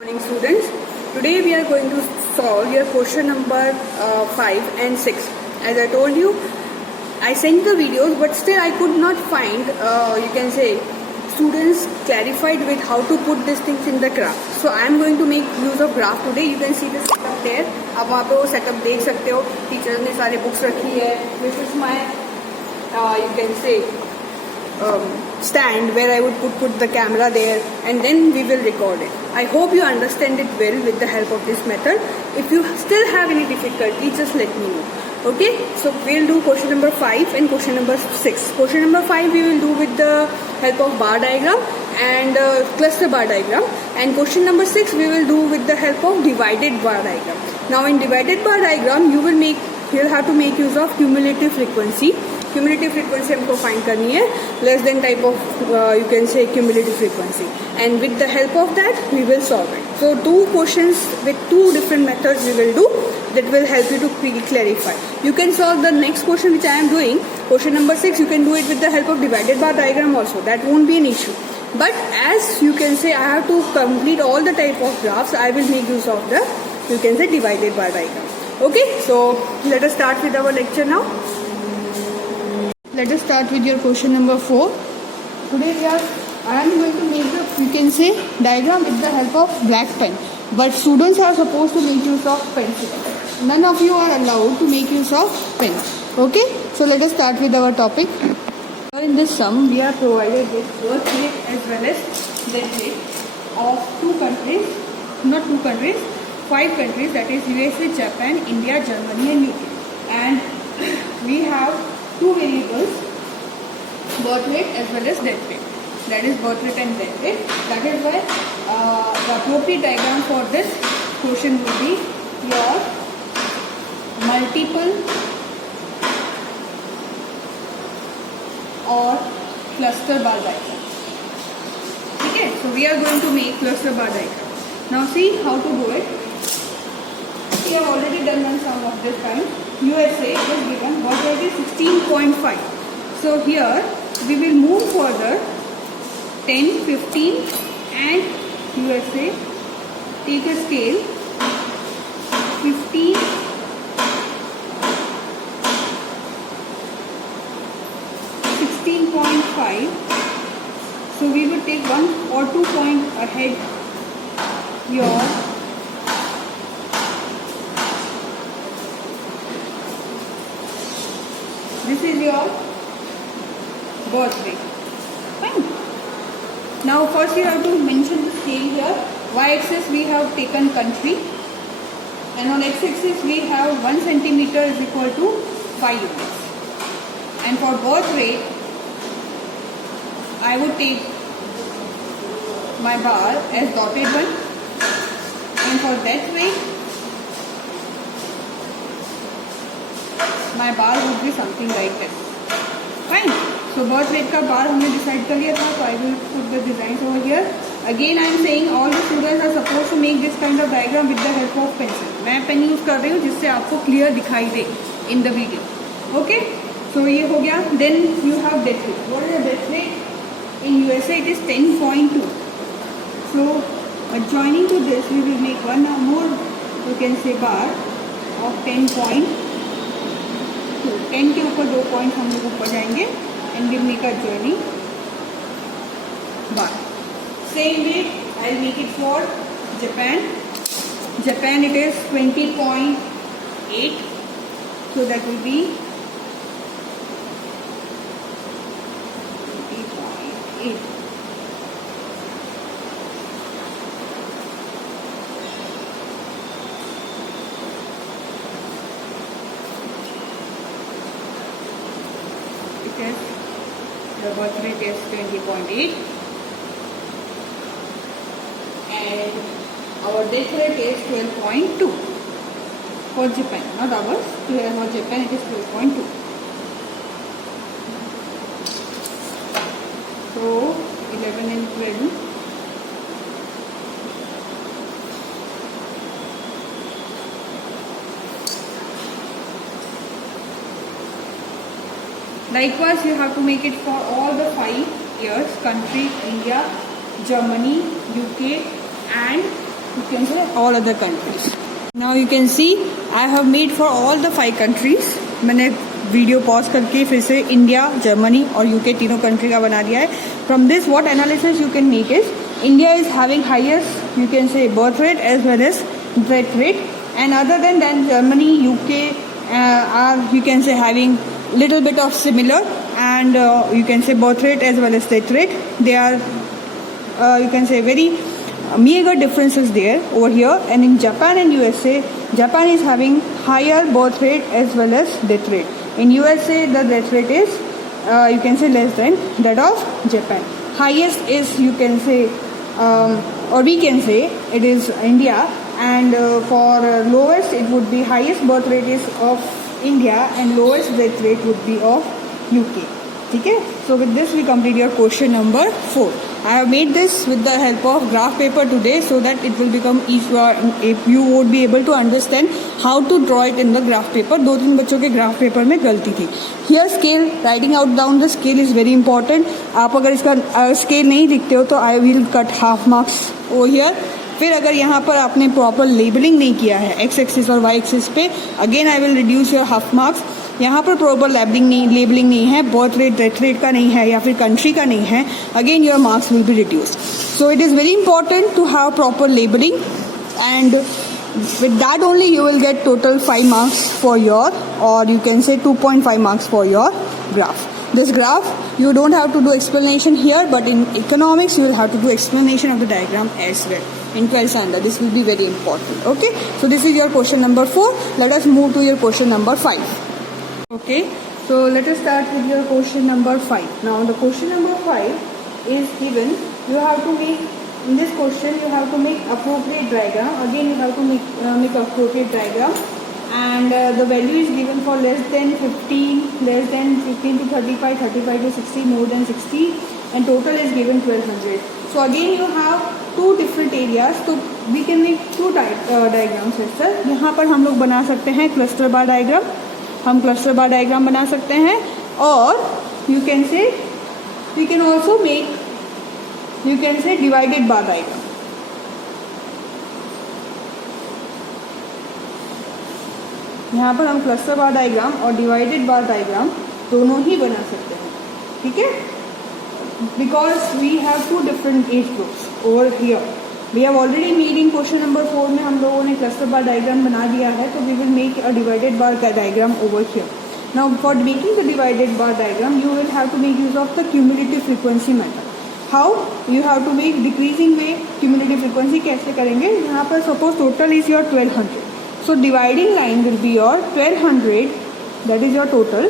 Morning students, today we are going to solve your question number 5 and 6. As I told you, I sent the videos but still I could not find, you can say, students clarified with how to put these things in the graph. So I am going to make use of graph today. You can see the setup there. आप वहाँ पे वो setup देख सकते हो. Teachers ने सारे books रखी है. This is my, you can say, stand where I would put the camera there, and then we will record it. I hope you understand it well with the help of this method. If you still have any difficulty, just let me know. Okay, so we'll do question number 5 and question number 6. Question number 5 we will do with the help of bar diagram and cluster bar diagram, and question number 6 we will do with the help of divided bar diagram. Now in divided bar diagram you'll have to make use of cumulative frequency. Cumulative frequency हमको find करनी है, less than type of you can say cumulative frequency, and with the help of that we will solve it. So two questions with two different methods we will do that will help you to clarify. You can solve the next question which I am doing, question number 6. You can do it with the help of divided bar diagram also. That won't be an issue. But as you can say, I have to complete all the type of graphs. I will make use of the, you can say, divided bar diagram. Okay, so let us start with our lecture now. Let us start with your question number 4. Today I am going to make the, you can say, diagram with the help of black pen. But students are supposed to make use of pencil. None of you are allowed to make use of pen. Okay? So let us start with our topic. In this sum, we are provided with birth rate as well as death rate of 2 countries, not 2 countries, 5 countries, that is USA, Japan, India, Germany and UK. And we have 2 variables, birth rate as well as death rate. That is birth rate and death rate. That is why the appropriate diagram for this question will be your multiple or cluster bar diagram. Okay, so we are going to make cluster bar diagram. Now see how to do it. We have already done one sum of this kind. USA is given birth rate is 16.5. So here we will move further 10, 15 and USA. Take a scale 15, 16.5. So we will take 1 or 2 points ahead your this is your birth rate. Fine. Now first you have to mention the scale here. Y-axis we have taken country, and on x-axis we have 1 centimeter is equal to 5 units. And for birth rate, I would take my bar as dotted one, and for death rate, my bar would be something like this. Fine. So birth rate का bar हमने decide कर लिया था, so I will put the designs over here. Again I am saying all the students are supposed to make this kind of diagram with the help of pencil. मैं pen use कर रही हूँ जिससे आपको clear दिखाई दे in the video. Okay? So ये हो गया. Then you have death rate. What is the death rate? In USA it is 10.2. So adjoining to this we will make one more, you can say, bar of 10.2. 10 के ऊपर 2 point हम लोग ऊपर जाएंगे and we'll make a joining bar. Same way I'll make it for Japan. Japan it is 20.8. So that will be 20.8. The birth rate is 20.8 and our death rate is 12.2 for Japan, not ours. For Japan it is 12.2. So 11 and 12. Likewise, you have to make it for all the 5 years, country, India, Germany, UK and you can say all other countries. Now you can see I have made for all the 5 countries. मैंने video pause करके फिर से India, Germany और UK तीनों country का बना दिया है. From this what analysis you can make is India is having highest you can say birth rate as well as death rate, and other than Germany, UK are you can say having little bit of similar, and you can say birth rate as well as death rate. They are you can say very meager differences there over here. And in Japan and USA, Japan is having higher birth rate as well as death rate. In USA the death rate is you can say less than that of Japan. Highest is you can say or we can say it is India, and for lowest it would be highest birth rate is of India and lowest death rate would be of UK. Okay, so with this we complete your question number 4. I have made this with the help of graph paper today so that it will become easier if you would be able to understand how to draw it in the graph paper. 2-3 बच्चों के graph paper में गलती थी. Here scale, writing out down the scale is very important. आप अगर इसका scale नहीं लिखते हो तो I will cut half marks over here. फिर अगर यहाँ पर आपने प्रॉपर लेबलिंग नहीं किया है एक्स एक्सिस और वाई एक्सिस पे, again I will reduce your half marks. यहाँ पर प्रॉपर लेबलिंग नहीं है, बर्थ रेट डेथ रेट का नहीं है या फिर कंट्री का नहीं है, again your marks will be reduced. So it is very important to have proper labelling, and with that only you will get total 5 marks for your, or you can say 2.5 marks for your graph. This graph you don't have to do explanation here, but in economics you will have to do explanation of the diagram as well. In 12th standard this will be very important. Okay, so this is your question number 4. Let us move to your question number 5. Okay, so let us start with your question number 5. Now the question number 5 is given. You have to make, in this question you have to make appropriate diagram. Again you have to make appropriate diagram, and the value is given for less than 15, less than 15 to 35, 35 to 60, more than 60, and total is given 1200. So again you have 2 different areas, तो we can make 2 diagrams. Sir यहाँ पर हम लोग बना सकते हैं cluster बार diagram, हम cluster बार diagram बना सकते हैं, और you can say we can also make you can say divided bar diagram. यहाँ पर हम क्लस्टर बार डायग्राम और डिवाइडेड बार डायग्राम दोनों ही बना सकते हैं. ठीक है, because we have 2 different age groups over here. We have already made in question number 4 में हम लोगों ने क्लस्टर बार डायग्राम बना दिया है, तो we will make a divided bar diagram over here. Now for making the divided bar diagram you will have to make use of the cumulative frequency method. How? You have to make decreasing way cumulative frequency. कैसे करेंगे? यहाँ पर suppose total is your 1200, so dividing line will be your 1200, that is your total.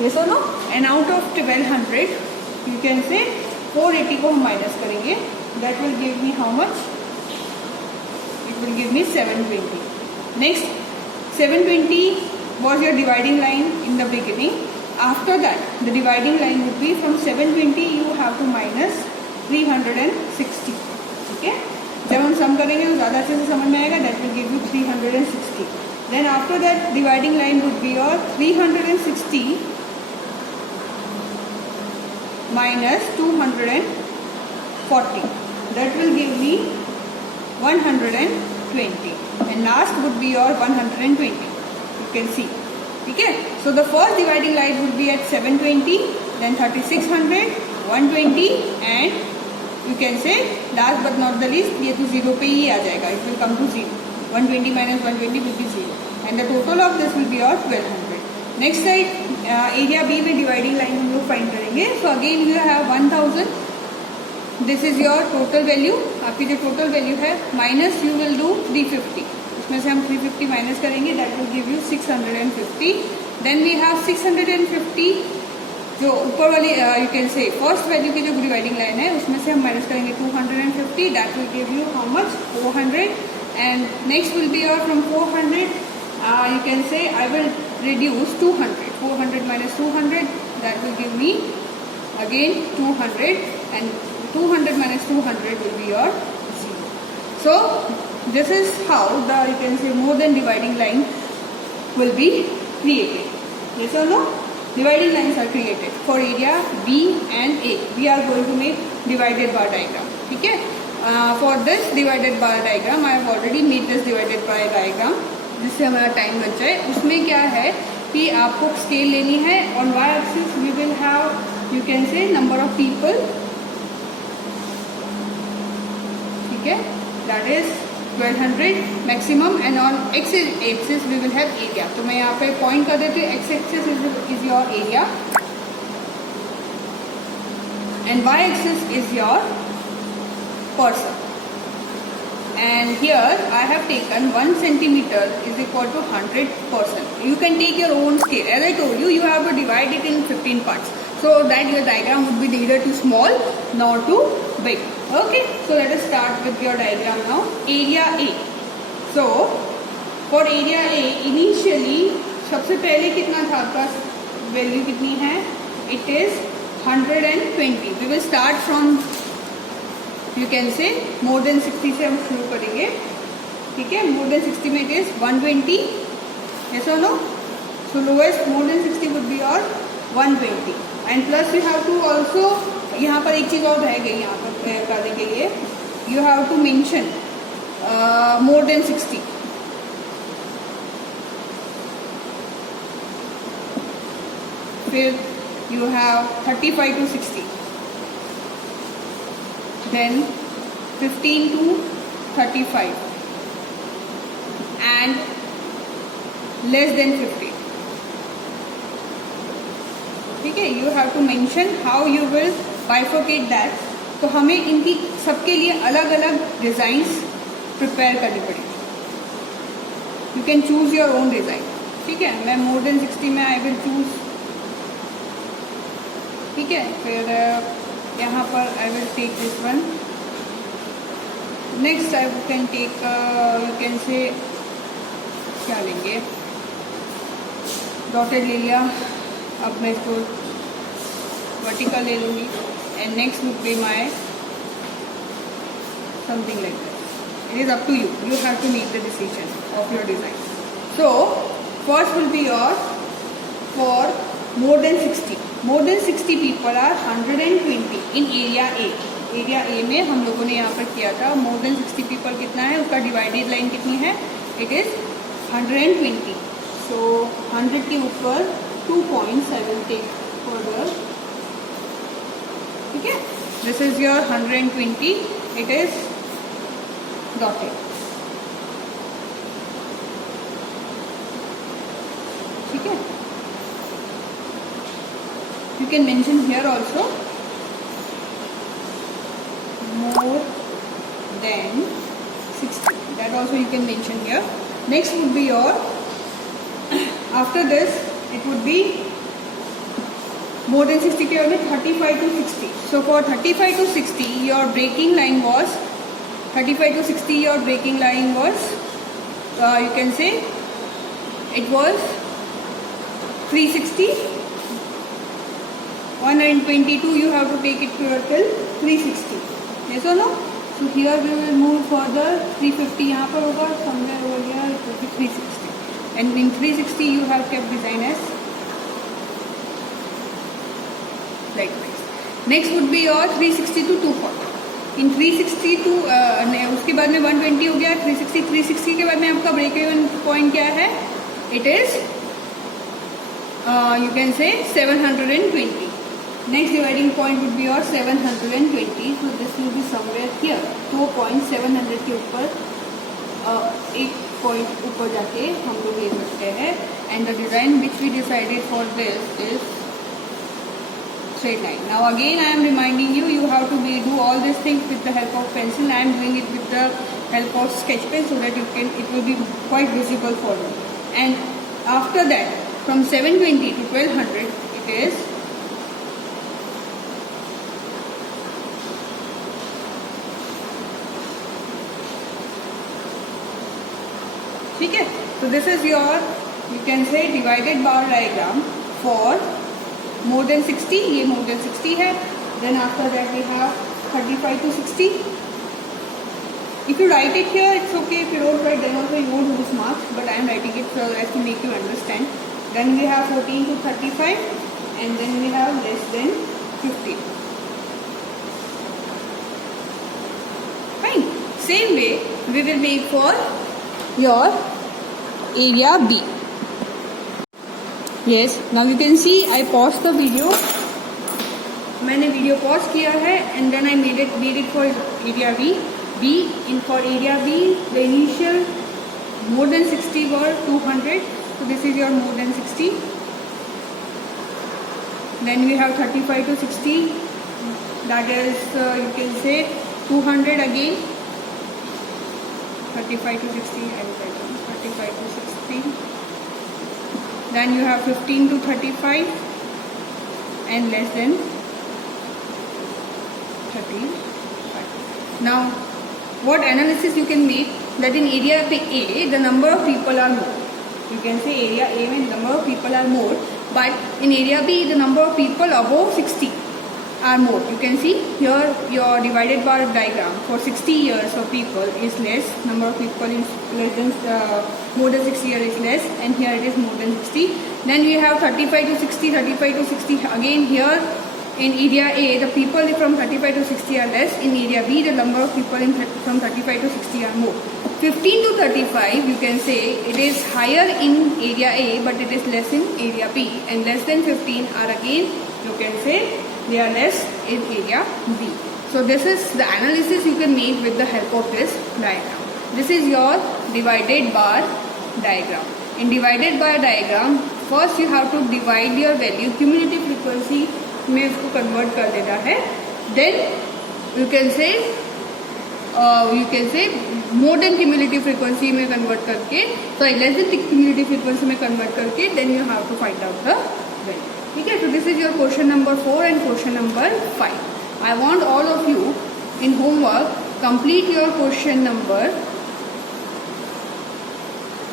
Yes or no? And out of 1200 you can say 480 को हम minus करेंगे, that will give me how much? It will give me 720. Next, 720 was your dividing line in the beginning. After that the dividing line would be from 720 you have to minus 360. ठीक है, जब हम सम करेंगे तो ज़्यादा अच्छे से समझ में आएगा. that will give you 360. then after that dividing line would be your 360 minus 240, that will give me 120, and last would be your 120. You can see. ठीक है, so the first dividing line would be at 720, then 3600, 120, and you can say last but not the least ये तो 0 पे ही आ जाएगा, it will come to 0. 120 minus 120 will be 0, and the total of this will be your 1200. Next side area B में dividing line हम लोग find करेंगे. So again you have 1000, this is your total value. आपकी जो total value है minus you will do 350, उसमें से हम 350 माइनस करेंगे, that will give you 650. Then we have 650, जो ऊपर वाली you can say first value की जो डिवाइडिंग लाइन है उसमें से हम माइनस करेंगे 250, that will give you how much? 400. And next will be your from 400 you can say I will reduce 200. 400 minus 200, that will give me again 200, and 200 minus 200 will be your 0. So this is how the you can say more than dividing line will be created. Yes or no? Dividing lines are created for area B and A. We are going to make divided bar diagram. ठीक है, for this divided by diagram I have already made this divided by diagram, जिससे हमारा time बच जाए। उसमें क्या है कि आपको स्केल लेनी है। On Y axis we will have you can say number of people, ठीक है, that is 1200 maximum, and on X axis we will have area. तो मैं यहाँ पे पॉइंट कर देती हूँ, X axis is your area and Y axis is your person, and here I have taken 1 centimeter is equal to 100%. You can take your own scale. As I told you, you have to divide it in 15 parts so that your diagram would be neither too small nor too big. Okay, so let us start with your diagram now. Area A. So for area A initially सबसे पहले कितना था आपका value, कितनी है, it is 120. We will start from you can से मोर than 60 से हम शुरू करेंगे, ठीक है। मोर देन 60 में इट इज 120, ऐसा no, so lowest more than 60 would be और 120, and plus you have to also, यहाँ पर एक चीज़ और रह गई यहाँ पर करने के लिए, you have to mention more than 60, फिर you have 35 to 60, then 15 to 35 and less than 50, ठीक है। You have to mention how you will bifurcate that. तो हमें इनकी सबके लिए अलग अलग डिजाइंस प्रिपेयर करनी पड़ेगी। You can choose your own design, ठीक है। मैं मोर देन 60 में आई विल चूज, ठीक है। फिर यहाँ पर I will take this one, next I can take you can say क्या लेंगे, डॉटेड ले लिया, अब मैं इसको वर्टिकल ले लूँगी, and next would be my something like that. It is up to you, you have to make the decision of your design. So first will be your for more than 60. More than 60 people are 120 in area A. Area A में हम लोगों ने यहाँ पर किया था। more than 60 people कितना है, उसका डिवाइडेड लाइन कितनी है, it is 120. So 100 के ऊपर 2 points I will take further, ठीक है। This is your 120. It is dotted, ठीक है। You can mention here also more than 60. That also you can mention here. Next would be your, after this it would be more than 60 के बाद में 35 to 60. So for 35 to 60 your breaking line was 35 to 60 your breaking line was you can say it was 360. 122 you have to take it till 360, yes or no? So here we will move further, 350 यहाँ पर होगा, somewhere over here it will be 360, and in 360 you have kept design as likewise. Next would be your 360 to 240. In 360 to उसके बाद में 120 हो गया, 360 के बाद में आपका ब्रेक इवन पॉइंट क्या है, it is you can say 720. Next dividing point would be your 720. So this will be somewhere here. 2 points 700 के ऊपर एक पॉइंट ऊपर जाके हम लोग ले सकते हैं। And the design which we decided for this is straight line. Now again I am reminding you, you have to do all these things with the help of pencil. I am doing it with the help of sketch pen so that it will be quite visible for you. And after that, from 720 to 1200, it is ठीक है। So this is your, you can say, divided bar diagram for more than 60. ये more than 60 है। Then after that we have 35 to 60. If you write it here, it's okay. If you don't write, then also you won't lose marks. But I am writing it so as to make you understand. Then we have 14 to 35, and then we have less than 15. same way we will make for your area B. Yes, now you can see I paused the video. मैंने video pause किया है and then I made it for area B in for area B the initial more than 60 were 200, so this is your more than 60. Then we have 35 to 60, that is you can say 200 again. 35 to 60, I will write down 35 to 60. Then you have 15 to 35 and less than 35. Now what analysis you can make, that in area A the number of people are more. You can say area A when number of people are more, but in area B the number of people above 60 are more. You can see here your divided bar diagram for 60 years of people is less, number of people is less than more than 60 years is less, and here it is more than 60. Then we have 35 to 60, 35 to 60 again. Here in area A the people from 35 to 60 are less, in area B the number of people from 35 to 60 are more. 15 to 35 you can say it is higher in area A but it is less in area B, and less than 15 are again you can say they are less in area B. So this is the analysis you can make with the help of this diagram. This is your divided bar diagram. In divided bar diagram first you have to divide your value, cumulative frequency में इसको convert कर देना है. Then you can say more than cumulative frequency में convert करके, sorry less than cumulative frequency में convert करके, then you have to find out the value. ठीक है. So this is your question number 4 and question number 5. I want all of you in homework complete your question number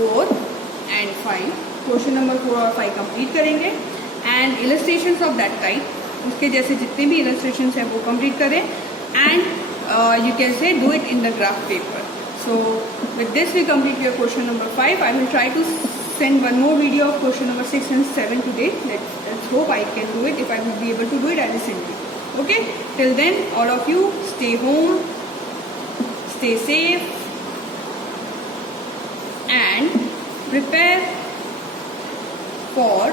4 and 5. Question number 4 और 5 complete करेंगे and illustrations of that type, उसके जैसे जितने भी illustrations है वो complete करें, and you can say do it in the graph paper. So with this we complete your question number 5. I will try to send one more video of question number 6 and 7 today. Let's hope I can do it. If I will be able to do it, I will send it. Okay, till then all of you stay home, stay safe and prepare for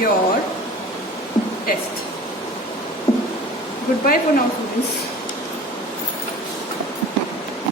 your test. Goodbye for now, students.